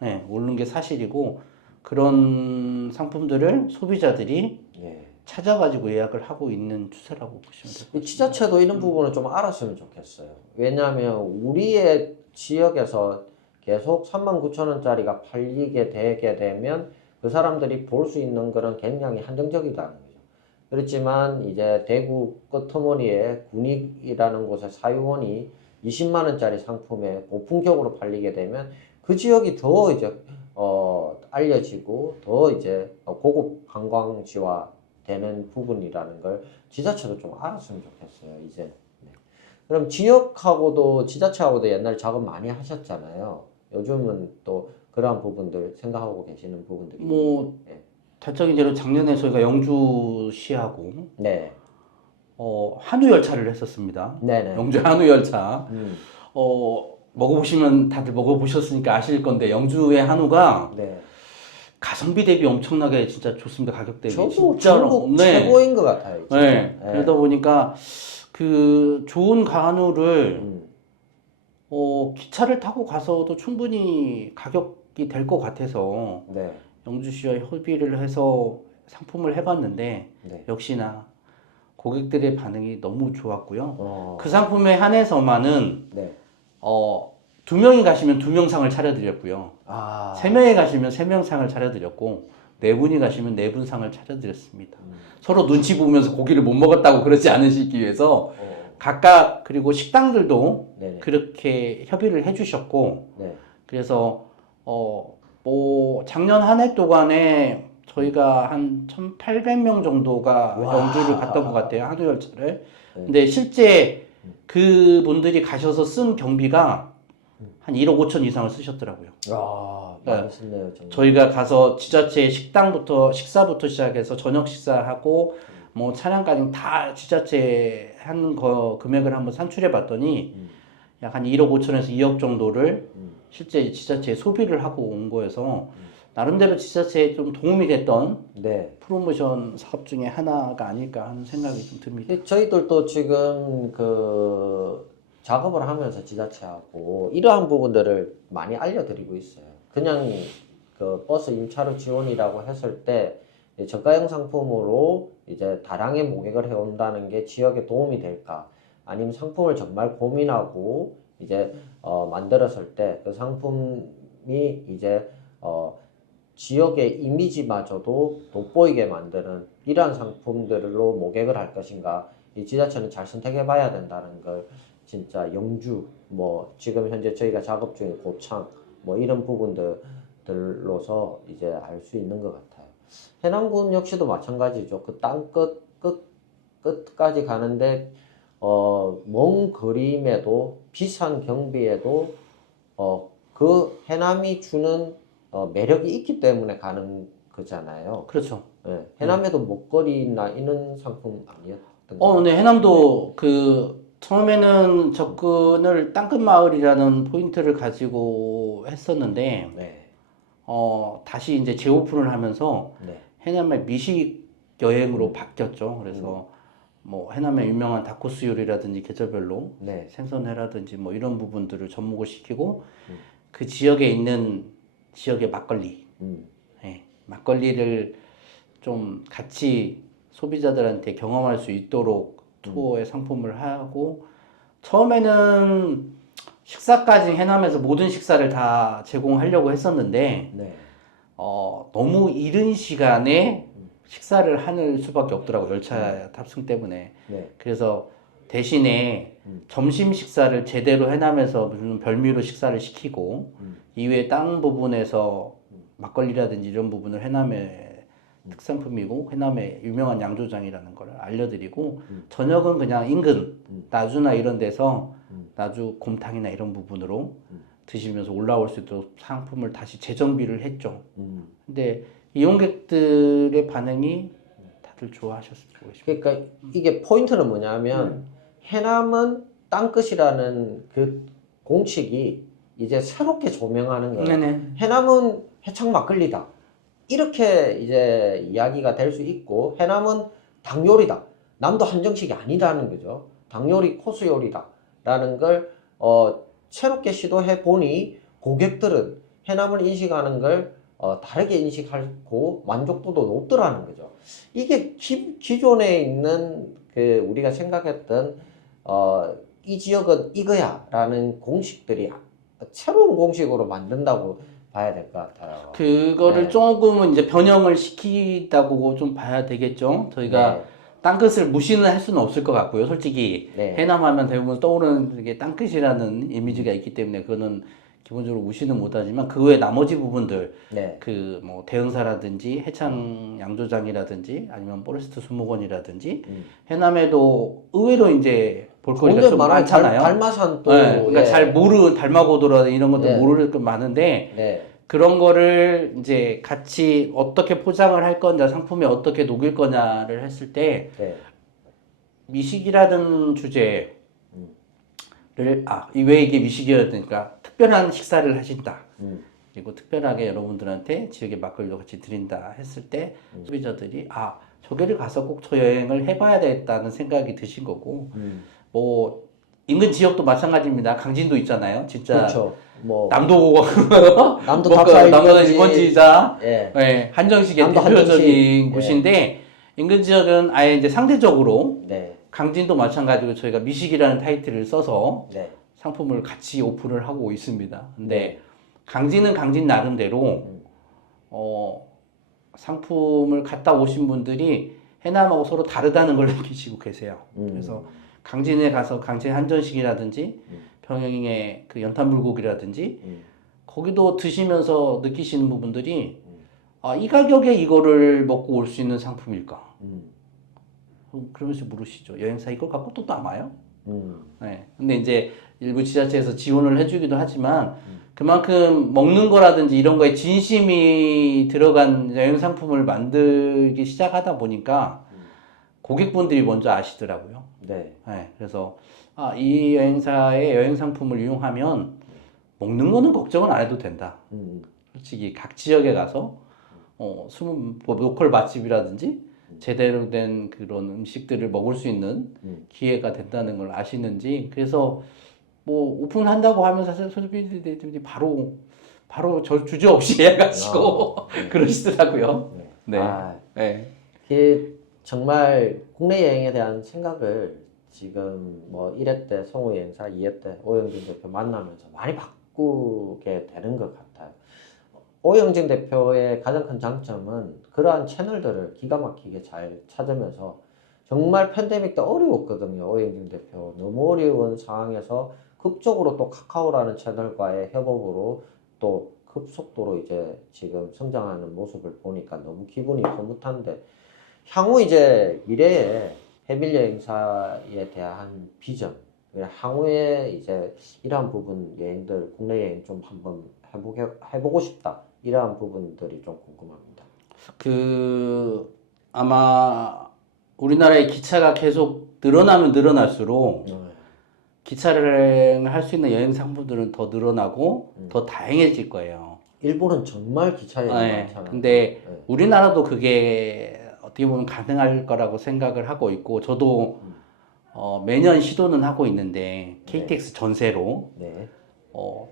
네, 오른 게 사실이고 그런 상품들을 소비자들이 예. 찾아가지고 예약을 하고 있는 추세라고 보시면 돼요. 이 지자체도 이런 부분을 좀 알았으면 좋겠어요. 왜냐하면 우리의 지역에서 계속 39,000원짜리가 팔리게 되게 되면 그 사람들이 볼 수 있는 거는 굉장히 한정적이다는 거죠. 그렇지만 이제 대구 끄트머리에 군익이라는 곳의 사유원이 20만 원짜리 상품에 고품격으로 팔리게 되면 그 지역이 더 이제 알려지고 더 이제 고급 관광지화 되는 부분이라는 걸 지자체도 좀 알았으면 좋겠어요, 이제. 네. 그럼 지역하고도 지자체하고도 옛날 작업 많이 하셨잖아요. 요즘은 또 그러한 부분들 생각하고 계시는 부분들이. 뭐 네. 대적인 예로 작년에 저희가 영주시하고 네. 한우 열차를 했었습니다. 네네. 영주 한우 열차. 먹어보시면 다들 먹어보셨으니까 아실 건데 영주의 한우가 네. 가성비 대비 엄청나게 진짜 좋습니다. 가격 대비. 저도 진짜로. 전국 네. 최고인 것 같아요. 진짜. 네. 그러다 보니까 그 좋은 한우를 기차를 타고 가서도 충분히 가격이 될 것 같아서 네. 영주시와 협의를 해서 상품을 해봤는데 네. 역시나 고객들의 반응이 너무 좋았고요. 그 그 상품에 한해서만은 네. 2명이 가시면 2명상을 차려드렸고요. 아. 3명이 가시면 3명상을 차려드렸고 4분이 가시면 4분상을 차려드렸습니다. 서로 눈치 보면서 고기를 못 먹었다고 그러지 않으시기 위해서 각각 그리고 식당들도 네네. 그렇게 협의를 해주셨고 네. 그래서 뭐 작년 한 해 동안에 저희가 한 1,800명 정도가 와. 영주를 갔던 것 같아요. 한우 열차를. 네. 근데 실제 그분들이 가셔서 쓴 경비가 한 1억 5천 이상을 쓰셨더라고요. 아, 많이 쓰네요, 정말. 저희가 가서 지자체 식사부터 시작해서 저녁 식사하고 뭐 차량까지 다 지자체 하는 거 금액을 한번 산출해 봤더니 약 한 1억 5천에서 2억 정도를 실제 지자체에 소비를 하고 온 거여서 나름대로 지자체에 좀 도움이 됐던 네. 프로모션 사업 중에 하나가 아닐까 하는 생각이 좀 듭니다. 저희들도 지금 작업을 하면서 지자체하고 이러한 부분들을 많이 알려드리고 있어요. 그냥 버스 임차료 지원이라고 했을 때 저가형 상품으로 이제 다량의 모객을 해온다는 게 지역에 도움이 될까? 아니면 상품을 정말 고민하고 이제 만들었을 때 그 상품이 이제 지역의 이미지마저도 돋보이게 만드는 이러한 상품들로 모객을 할 것인가? 이 지자체는 잘 선택해 봐야 된다는 걸 진짜 영주 뭐 지금 현재 저희가 작업 중인 고창 뭐 이런 부분들로서 이제 알 수 있는 것 같아요. 해남군 역시도 마찬가지죠. 그 땅 끝까지 가는데 먼 거림에도 비싼 경비에도 그 해남이 주는 매력이 있기 때문에 가는 거잖아요. 그렇죠. 예, 해남에도 먹거리나 이런 상품 아니었던 네, 해남도 그 처음에는 접근을 땅끝마을이라는 포인트를 가지고 했었는데 네, 다시 이제 재오픈을 하면서 네, 해남의 미식 여행으로 바뀌었죠. 그래서 뭐 해남의 유명한 다코스 요리라든지 계절별로 네, 생선회라든지 뭐 이런 부분들을 접목을 시키고 음. 그 지역에 있는 지역의 막걸리, 음, 예, 막걸리를 좀 같이 소비자들한테 경험할 수 있도록 투어의 상품을 하고 처음에는 식사까지 해남에서 모든 식사를 다 제공하려고 했었는데 네, 너무 이른 시간에 식사를 하는 수밖에 없더라고 열차 탑승 때문에. 네, 그래서 대신에 점심 식사를 제대로 해남에서 무슨 별미로 식사를 시키고 이외에 다른 부분에서 막걸리라든지 이런 부분을 해남의 특산품이고 해남의 유명한 양조장이라는 걸 알려드리고 저녁은 그냥 인근 나주나 이런 데서 나주 곰탕이나 이런 부분으로 드시면서 올라올 수 있도록 상품을 다시 재정비를 했죠. 근데 이용객들의 반응이 다들 좋아하셨으면 좋겠습니다. 그러니까 이게 포인트는 뭐냐면 해남은 땅끝이라는 그 공식이 이제 새롭게 조명하는 거예요. 네네. 해남은 해창 막걸리다. 이렇게 이제 이야기가 될 수 있고 해남은 닭요리다. 남도 한정식이 아니라는 거죠. 닭요리 코스 요리다라는 걸 새롭게 시도해 보니 고객들은 해남을 인식하는 걸 다르게 인식하고 만족도도 높더라는 거죠. 이게 기존에 있는 그 우리가 생각했던 이 지역은 이거야라는 공식들이 새로운 공식으로 만든다고 봐야 될 것 같아요. 그거를 네. 조금은 이제 변형을 시키다고 좀 봐야 되겠죠. 저희가 네. 땅끝을 무시는 할 수는 없을 것 같고요. 솔직히 네. 해남하면 대부분 떠오르는 게 땅끝이라는 이미지가 있기 때문에 그거는 기본적으로 무시는 못하지만 그 외 나머지 부분들 네. 그 뭐 대흥사라든지 해창 양조장이라든지 아니면 포레스트 수목원이라든지 해남에도 의외로 이제 볼거리가 좋은 데 좀 많아요. 많잖아요. 달마산 또 네, 그러니까 예. 잘 모르는 달마고도라 이런 것들 예. 모르는 게 많은데 네. 그런 거를 이제 같이 어떻게 포장을 할 거냐, 상품에 어떻게 녹일 거냐를 했을 때 네. 미식이라는 주제를 왜 이게 미식이었으니까 특별한 식사를 하신다. 그리고 특별하게 여러분들한테 지역의 막걸리도 같이 드린다 했을 때 소비자들이 저기를 가서 꼭 저 여행을 해봐야 되겠다는 생각이 드신 거고 뭐 인근 지역도 마찬가지입니다. 강진도 있잖아요. 진짜 그렇죠. 뭐 남도 남도 뭐 답사 남도 일번지. 1번지이자 예. 한정식의 남도 대표적인 한정식. 곳인데 인근 지역은 아예 이제 상대적으로 네. 강진도 마찬가지로 저희가 미식이라는 타이틀을 써서 네. 상품을 같이 오픈을 하고 있습니다. 근데 강진은 강진 나름대로 상품을 갖다 오신 분들이 해남하고 서로 다르다는 걸 느끼시고 계세요. 그래서 강진에 가서 강진 한정식이라든지 평양의 그 연탄불고기라든지 거기도 드시면서 느끼시는 부분들이 이 가격에 이거를 먹고 올 수 있는 상품일까? 그러면서 물으시죠. 여행사 이걸 갖고 또 남아요? 네. 근데 이제 일부 지자체에서 지원을 해주기도 하지만 그만큼 먹는 거라든지 이런 거에 진심이 들어간 여행 상품을 만들기 시작하다 보니까 고객분들이 먼저 아시더라고요. 네. 네. 그래서 이 여행사의 여행 상품을 이용하면 먹는 거는 걱정은 안 해도 된다. 솔직히 각 지역에 가서 숨은 뭐 로컬 맛집이라든지 제대로 된 그런 음식들을 먹을 수 있는 기회가 된다는 걸 아시는지 그래서 뭐 오픈한다고 하면 사실 소비자들이 바로 저 주저없이 예약하시고 네. 그러시더라고요. 네. 네. 그 정말 국내 여행에 대한 생각을 지금 뭐 1회 때 성우 여행사, 2회 때 오영진 대표 만나면서 많이 바꾸게 되는 것 같아요. 오영진 대표의 가장 큰 장점은 그러한 채널들을 기가 막히게 잘 찾으면서 정말 팬데믹 때 어려웠거든요. 오영진 대표 너무 어려운 상황에서 극적으로 또 카카오라는 채널과의 협업으로 또 급속도로 이제 지금 성장하는 모습을 보니까 너무 기분이 흐뭇한데 향후 이제 미래에 해밀 여행사에 대한 비전, 향후에 이제 이러한 부분 여행들, 국내 여행 좀 한번 해보고 싶다. 이러한 부분들이 좀 궁금합니다. 아마 우리나라의 기차가 계속 늘어나면 늘어날수록 기차를 할 수 있는 여행 상품들은 더 늘어나고 더 다양해질 거예요. 일본은 정말 기차 여행 네. 많잖아요. 근데 네. 우리나라도 그게 어떻게 보면 가능할 거라고 생각을 하고 있고, 저도 매년 시도는 하고 있는데 KTX 전세로 네.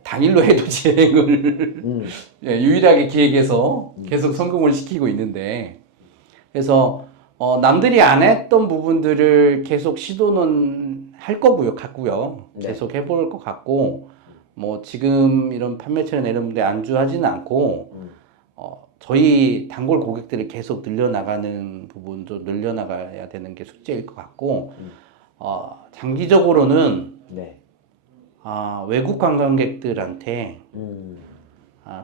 당일로 해돋이 여행을 예, 유일하게 기획해서 계속 성공을 시키고 있는데, 그래서 남들이 안 했던 부분들을 계속 시도는 할 거고요, 같고요. 네. 계속 해볼 것 같고, 뭐 지금 이런 판매처나 이런 데 안주하지는 않고, 저희 단골 고객들을 계속 늘려나가는 부분도 늘려나가야 되는 게 숙제일 것 같고, 장기적으로는 네. 외국 관광객들한테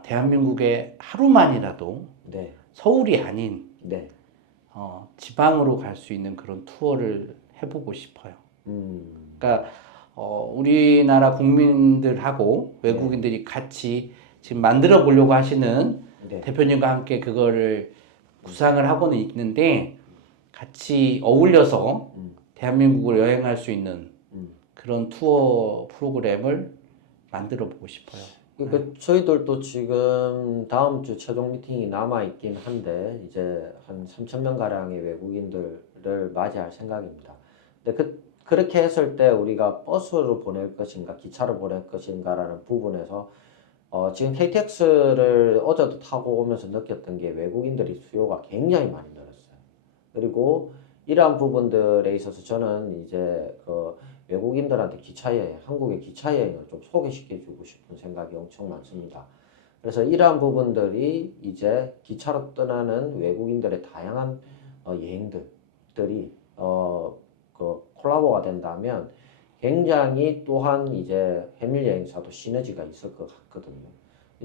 대한민국에 하루만이라도 네. 서울이 아닌 네. 지방으로 갈 수 있는 그런 투어를 해보고 싶어요. 그러니까 우리나라 국민들하고 외국인들이 같이 지금 만들어 보려고 하시는 네. 대표님과 함께 그거를 구상을 하고는 있는데, 같이 어울려서 대한민국을 여행할 수 있는 그런 투어 프로그램을 만들어 보고 싶어요. 그러니까 저희들도 지금 다음 주 최종 미팅이 남아 있긴 한데 이제 한 3,000명 가량의 외국인들을 맞이할 생각입니다. 근데 그렇게 했을 때 우리가 버스로 보낼 것인가 기차로 보낼 것인가라는 부분에서 지금 KTX를 어제도 타고 오면서 느꼈던 게 외국인들이 수요가 굉장히 많이 늘었어요. 그리고 이러한 부분들에 있어서 저는 이제 그 외국인들한테 기차 여행, 한국의 기차 여행을 좀 소개시켜주고 싶은 생각이 엄청 많습니다. 그래서 이러한 부분들이 이제 기차로 떠나는 외국인들의 다양한 여행들이 그 콜라보가 된다면 굉장히 또한 이제 해밀 여행사도 시너지가 있을 것 같거든요.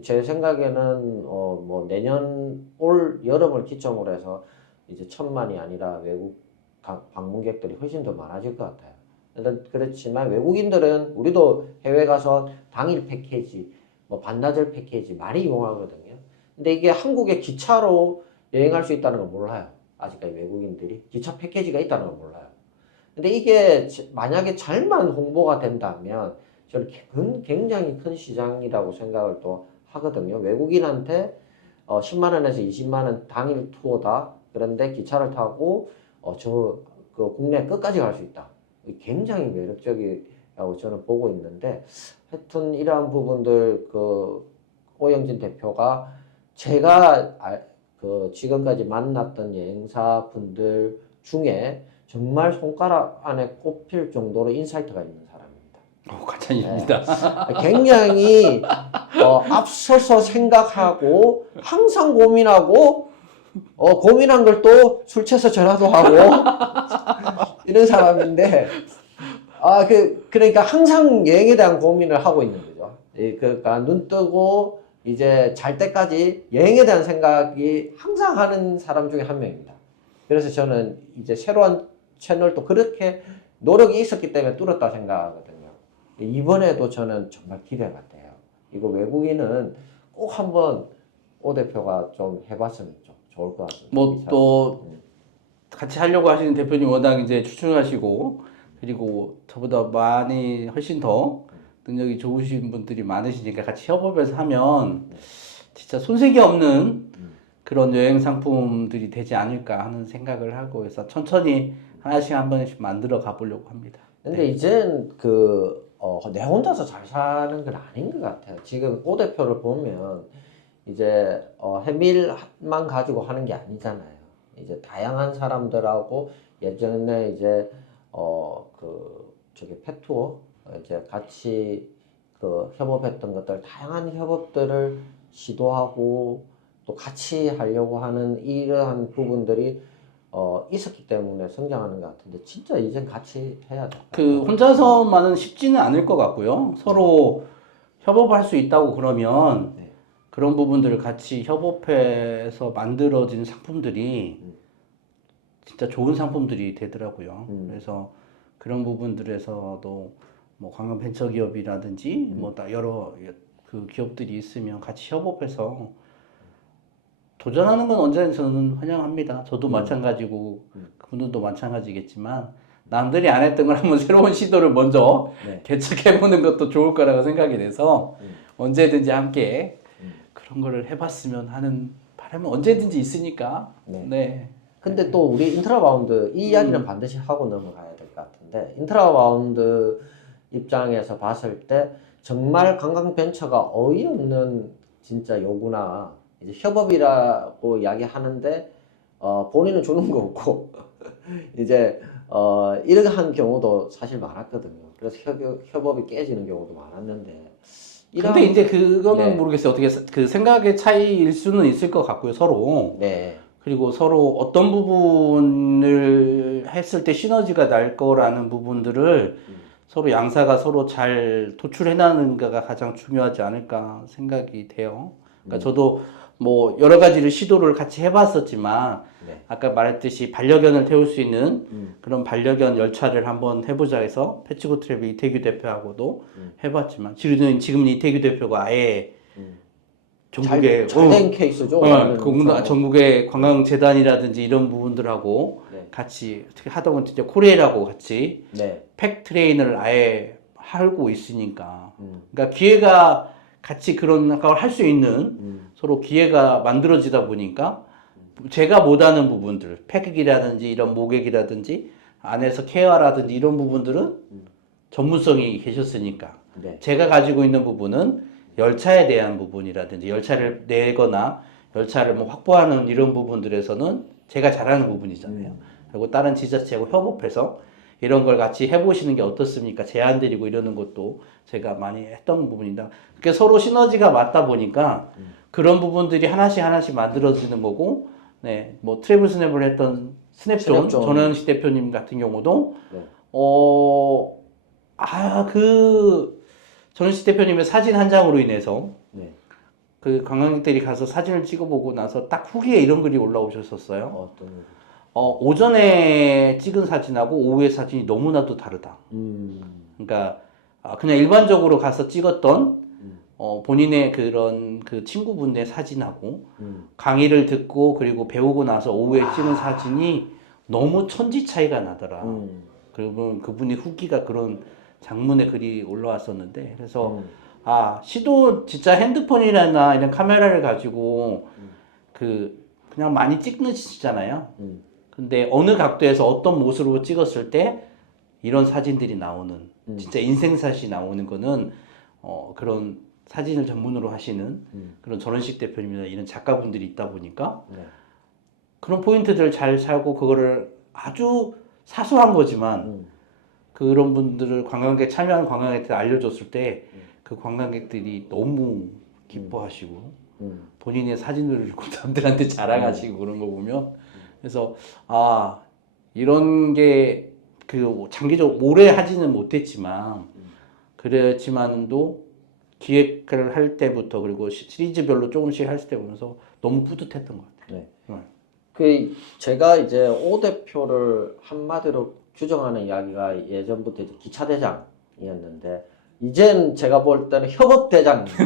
제 생각에는 뭐 내년 올 여름을 기점으로 해서 이제 1,000만이 아니라 외국 방문객들이 훨씬 더 많아질 것 같아요. 그렇지만 외국인들은 우리도 해외 가서 당일 패키지, 뭐 반나절 패키지 많이 이용하거든요. 근데 이게 한국에 기차로 여행할 수 있다는 걸 몰라요. 아직까지 외국인들이 기차 패키지가 있다는 걸 몰라요. 근데 이게 만약에 잘만 홍보가 된다면 저는 굉장히 큰 시장이라고 생각을 또 하거든요. 외국인한테 10만 원에서 20만 원 당일 투어다. 그런데 기차를 타고 그 국내 끝까지 갈 수 있다. 굉장히 매력적이라고 저는 보고 있는데, 하여튼 이러한 부분들 그 오영진 대표가 제가 그 지금까지 만났던 여행사 분들 중에 정말 손가락 안에 꼽힐 정도로 인사이트가 있는 사람입니다. 과찬입니다. 굉장히 앞서서 생각하고 항상 고민하고 고민한 걸 또 술 취해서 전화도 하고 이런 사람인데 그러니까 항상 여행에 대한 고민을 하고 있는 거죠. 그러니까 눈 뜨고 이제 잘 때까지 여행에 대한 생각이 항상 하는 사람 중에 한 명입니다. 그래서 저는 이제 새로운 채널도 그렇게 노력이 있었기 때문에 뚫었다 생각하거든요. 이번에도 저는 정말 기대가 돼요. 이거 외국인은 꼭 한번 오 대표가 좀 해봤으면 좀 좋을 것 같습니다. 뭐 또 같이 하려고 하시는 대표님 워낙 이제 추천하시고, 그리고 저보다 많이 훨씬 더 능력이 좋으신 분들이 많으시니까 같이 협업해서 하면 진짜 손색이 없는 그런 여행 상품들이 되지 않을까 하는 생각을 하고 해서 천천히 하나씩 한 번씩 만들어 가보려고 합니다. 근데 이젠 내 혼자서 잘 사는 건 아닌 것 같아요. 지금 오 대표를 보면 이제 해밀만 가지고 하는 게 아니잖아요. 이제 다양한 사람들하고 예전에 이제 저기 펫투어 이제 같이 그 협업했던 것들, 다양한 협업들을 시도하고 또 같이 하려고 하는 이러한 부분들이 있었기 때문에 성장하는 것 같은데, 진짜 이젠 같이 해야 돼. 혼자서만은 쉽지는 않을 것 같고요. 서로 협업할 수 있다고 그러면 네. 그런 부분들을 같이 협업해서 만들어진 상품들이 진짜 좋은 상품들이 되더라고요. 그래서 그런 부분들에서도 뭐 관광벤처기업이라든지 뭐 다 여러 그 기업들이 있으면 같이 협업해서 도전하는 건 언제나 저는 환영합니다. 저도 마찬가지고 그분들도 마찬가지겠지만 남들이 안 했던 걸 한번 새로운 시도를 먼저 네. 개척해보는 것도 좋을 거라고 생각이 돼서 언제든지 함께 그런 거를 해봤으면 하는 바람은 언제든지 있으니까. 네. 네. 근데 또 우리 인트라바운드 이 이야기는 반드시 하고 넘어가야 될 것 같은데 인트라바운드 입장에서 봤을 때 정말 관광벤처가 어이없는 진짜 요구나 이제 협업이라고 이야기하는데 본인은 주는 거 없고 이제 이러한 경우도 사실 많았거든요. 그래서 협업이 깨지는 경우도 많았는데 근데 이제 그거는 네. 모르겠어요. 어떻게 그 생각의 차이일 수는 있을 것 같고요, 서로. 네. 그리고 서로 어떤 부분을 했을 때 시너지가 날 거라는 부분들을 서로 양사가 서로 잘 도출해 나가는가가 가장 중요하지 않을까 생각이 돼요. 그러니까 저도 뭐 여러 가지를 시도를 같이 해봤었지만 네. 아까 말했듯이 반려견을 태울 수 있는 그런 반려견 열차를 한번 해보자 해서 패치고 트래블 이태규 대표하고도 해봤지만 지금은 이태규 대표가 아예 전국에 잘된 케이스죠. 전국의 관광재단이라든지 이런 부분들하고 네. 같이 어떻게 하다 보면 진짜 코레일하고 같이 네. 팩 트레인을 아예 하고 있으니까 그러니까 기회가 같이 그런 걸 할 수 있는 서로 기회가 만들어지다 보니까 제가 못하는 부분들 팩이라든지 이런 모객이라든지 안에서 케어라든지 이런 부분들은 전문성이 계셨으니까 네. 제가 가지고 있는 부분은 열차에 대한 부분이라든지 열차를 내거나 열차를 뭐 확보하는 이런 부분들에서는 제가 잘하는 부분이잖아요. 그리고 다른 지자체하고 협업해서 이런 걸 같이 해보시는 게 어떻습니까? 제안 드리고 이러는 것도 제가 많이 했던 부분이다. 그러니까 서로 시너지가 맞다 보니까 그런 부분들이 하나씩 만들어지는 거고, 네, 뭐 트래블 스냅을 했던 스냅존 전현식 대표님 같은 경우도 네. 전현식 대표님의 사진 한 장으로 인해서 네. 그 관광객들이 가서 사진을 찍어보고 나서 딱 후기에 이런 글이 올라오셨었어요. 어떤 오전에 찍은 사진하고 오후의 사진이 너무나도 다르다. 그러니까 그냥 일반적으로 가서 찍었던 본인의 그런 그 친구분의 사진하고 강의를 듣고 그리고 배우고 나서 오후에 찍은 사진이 너무 천지 차이가 나더라. 그리고 그분이 후기가 그런 장문의 글이 올라왔었는데 그래서 시도 진짜 핸드폰이나 이런 카메라를 가지고 그냥 많이 찍으시잖아요. 근데 어느 각도에서 어떤 모습으로 찍었을 때 이런 사진들이 나오는 진짜 인생샷이 나오는 거는 그런 사진을 전문으로 하시는 그런 전원식 대표님이나 이런 작가분들이 있다 보니까 네. 그런 포인트들을 잘 살고 그거를 아주 사소한 거지만 그런 분들을 참여하는 관광객들 알려줬을 때 그 관광객들이 너무 기뻐하시고 본인의 사진을 들고 남들한테 자랑하시고 그런 거 보면 그래서 이런 게 그 장기적으로 오래 하지는 못했지만 그렇지만도 기획을 할 때부터 그리고 시리즈별로 조금씩 할 때 보면서 너무 뿌듯했던 것 같아요. 네. 제가 이제 오 대표를 한마디로 규정하는 이야기가 예전부터 이제 기차대장이었는데 이젠 제가 볼 때는 협업대장입니다.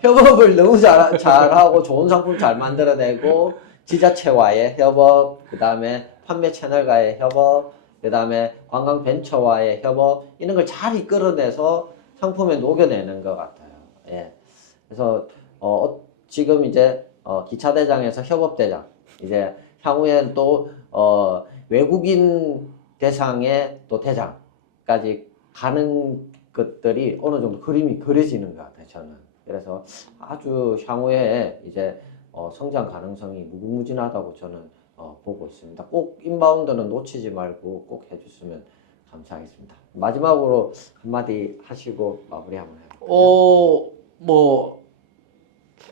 협업을 너무 잘하고 좋은 상품 잘 만들어내고 지자체와의 협업, 그 다음에 판매 채널과의 협업, 그 다음에 관광벤처와의 협업 이런 걸 잘 이끌어내서 상품에 녹여내는 것 같아요. 예. 그래서 지금 이제 기차대장에서 협업대장 이제 향후엔 또 외국인 대상의 또 대장까지 가는 것들이 어느 정도 그림이 그려지는 것 같아요. 저는 그래서 아주 향후에 이제 성장 가능성이 무궁무진하다고 저는 보고 있습니다. 꼭 인바운드는 놓치지 말고 꼭 해줬으면 감사하겠습니다. 마지막으로 한마디 하시고 마무리 한번 해볼까요? 뭐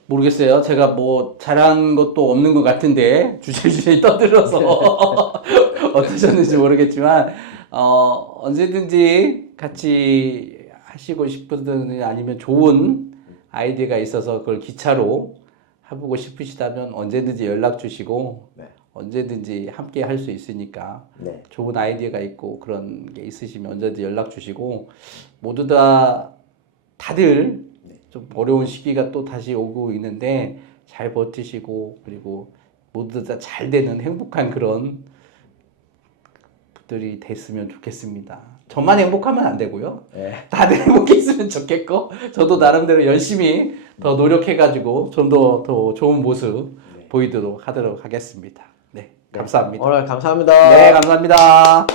모르겠어요. 제가 뭐 잘한 것도 없는 것 같은데 주저리 떠들어서 어떠셨는지 모르겠지만 언제든지 같이 하시고 싶든 아니면 좋은 아이디어가 있어서 그걸 기차로 해보고 싶으시다면 언제든지 연락 주시고 네. 언제든지 함께 할 수 있으니까 네. 좋은 아이디어가 있고 그런 게 있으시면 언제든지 연락 주시고 모두 다 다들 좀 어려운 시기가 또 다시 오고 있는데 잘 버티시고 그리고 모두 다 잘 되는 행복한 그런 분들이 됐으면 좋겠습니다. 저만 행복하면 안 되고요. 네. 다들 행복했으면 좋겠고 저도 나름대로 열심히 더 노력해가지고 좀 더 좋은 모습 보이도록 하도록 하겠습니다. 네, 감사합니다. 오늘 감사합니다. 네, 감사합니다.